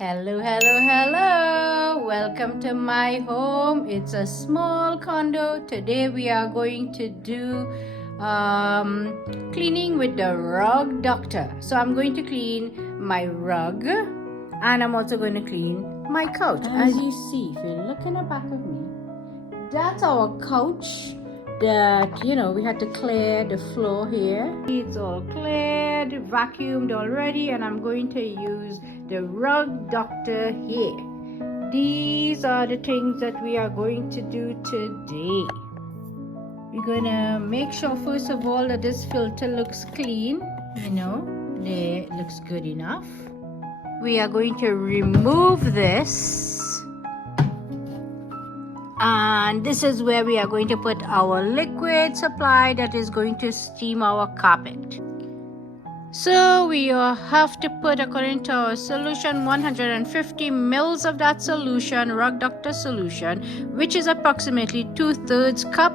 Hello, hello, hello. Welcome to my home. It's a small condo. Today we are going to do cleaning with the rug doctor. So I'm going to clean my rug and I'm also going to clean my couch. As you see, if you look in the back of me, that's our couch that we had to clear the floor here. It's all cleared, vacuumed already, and I'm going to use the rug doctor here. These are the things that we are going to do today. We're gonna make sure first of all that this filter looks clean. There, it looks good enough. We are going to remove this, and this is where we are going to put our liquid supply that is going to steam our carpet. So we have to put, according to our solution, 150 mils of that solution, rug doctor solution, which is approximately 2/3 cup,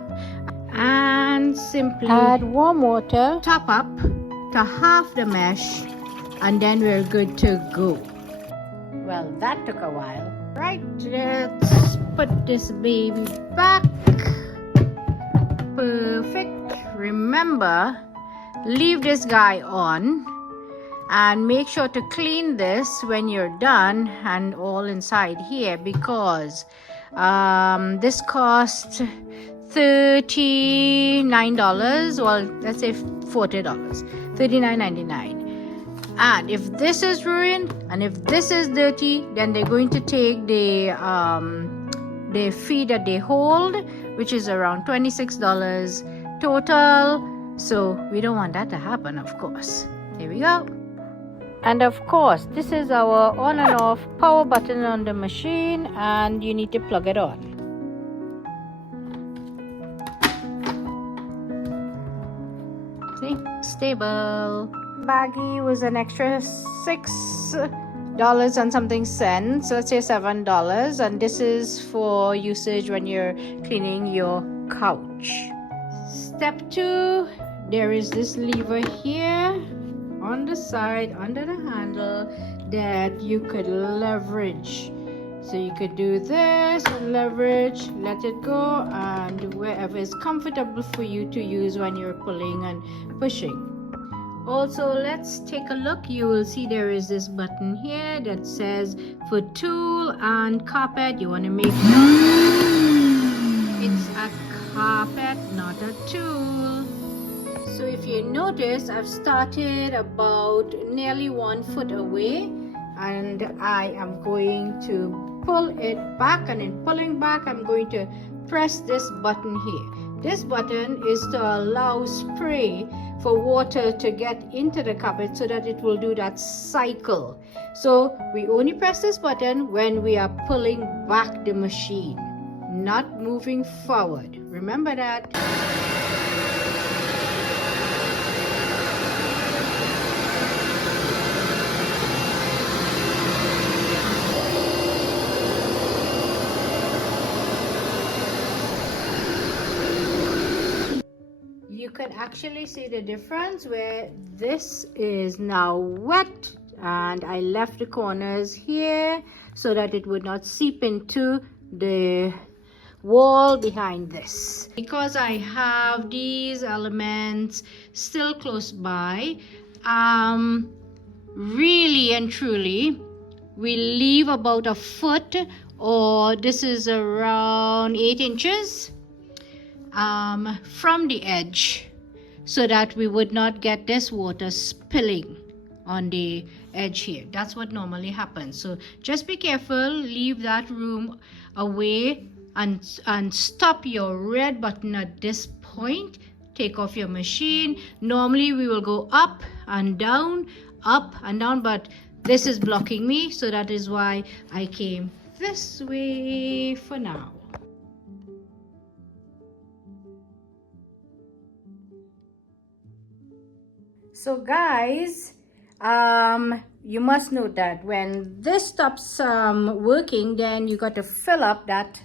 and simply add warm water, top up to half the mesh, and then we're good to go. Well, that took a while. Right, let's put this baby back. Perfect. Remember, leave this guy on and make sure to clean this when you're done and all inside here, because this cost $39. Well, let's say $40, $39.99. And if this is ruined and if this is dirty, then they're going to take the fee that they hold, which is around $26 total. So we don't want that to happen, of course. Here we go. And of course, this is our on and off power button on the machine, and you need to plug it on. See? Stable. Baggie was an extra $6 and something cents, let's say $7, and this is for usage when you're cleaning your couch. Step 2, there is this lever here on the side under the handle that you could leverage. So you could do this and leverage, let it go, and wherever is comfortable for you to use when you're pulling and pushing. Also, let's take a look. You will see there is this button here that says for tool and carpet. You want to make sure it's a carpet, not a tool. So if you notice, I've started about nearly 1 foot away, and I am going to pull it back, and in pulling back I'm going to press this button here. This button is to allow spray for water to get into the carpet so that it will do that cycle. So we only press this button when we are pulling back the machine, not moving forward. Remember that. You can actually see the difference where this is now wet, and I left the corners here so that it would not seep into the wall behind this. Because I have these elements still close by, really and truly we leave about a foot, or this is around 8 inches from the edge, so that we would not get this water spilling on the edge here. That's what normally happens. So just be careful, leave that room away, and stop your red button at this point. Take off your machine. Normally we will go up and down, but this is blocking me, so that is why I came this way for now. So guys, you must note that when this stops working, then you got to fill up that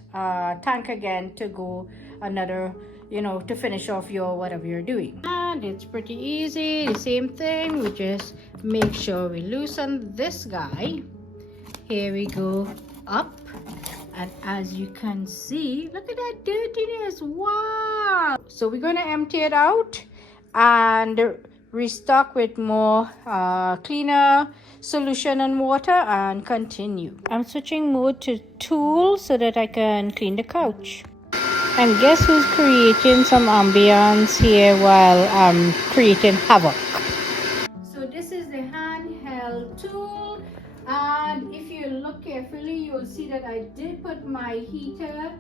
tank again to go another, to finish off your whatever you're doing. And it's pretty easy. The same thing. We just make sure we loosen this guy Here we go up, and as you can see, look at that dirtiness. Wow. So we're going to empty it out and restock with more cleaner solution and water and continue. I'm switching mode to tool so that I can clean the couch. And guess who's creating some ambience here while I'm creating havoc? So this is the handheld tool, and if you look carefully, you will see that I did put my heater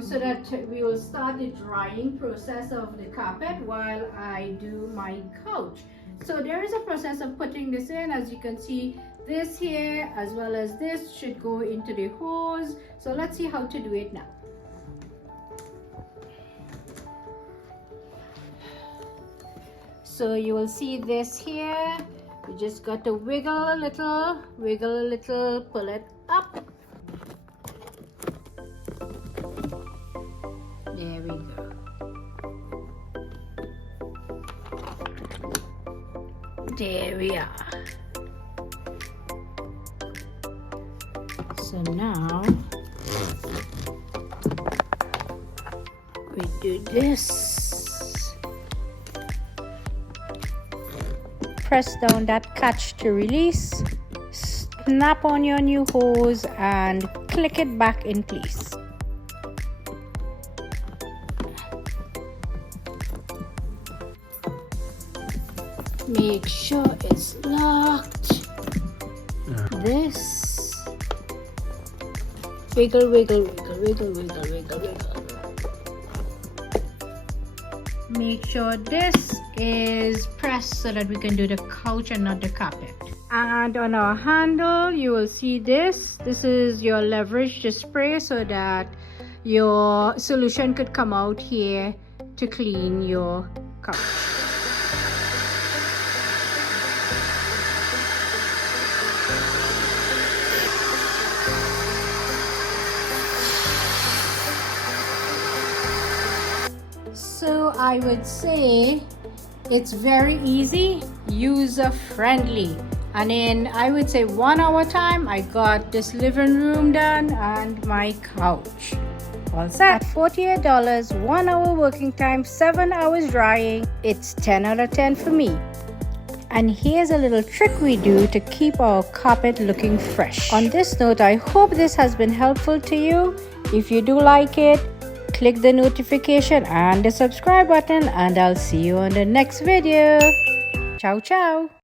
so that we will start the drying process of the carpet while I do my couch. So there is a process of putting this in. As you can see, this here as well as this should go into the hose. So let's see how to do it now. So you will see this here. You just got to wiggle a little, pull it up. There we go. There we are. So now we do this. Press down that catch to release, snap on your new hose and click it back in place. Make sure it's locked. This. Wiggle, wiggle, wiggle, wiggle, wiggle, wiggle, wiggle. Make sure this is pressed so that we can do the couch and not the carpet. And on our handle, you will see this. This is your leverage to spray so that your solution could come out here to clean your couch. So I would say it's very easy, user friendly, and in I would say 1 hour time I got this living room done and my couch all set. At $48, 1 hour working time, 7 hours drying, it's 10 out of 10 for me. And here's a little trick we do to keep our carpet looking fresh. On this note, I hope this has been helpful to you. If you do like it, click the notification and the subscribe button, and I'll see you on the next video. Ciao, ciao.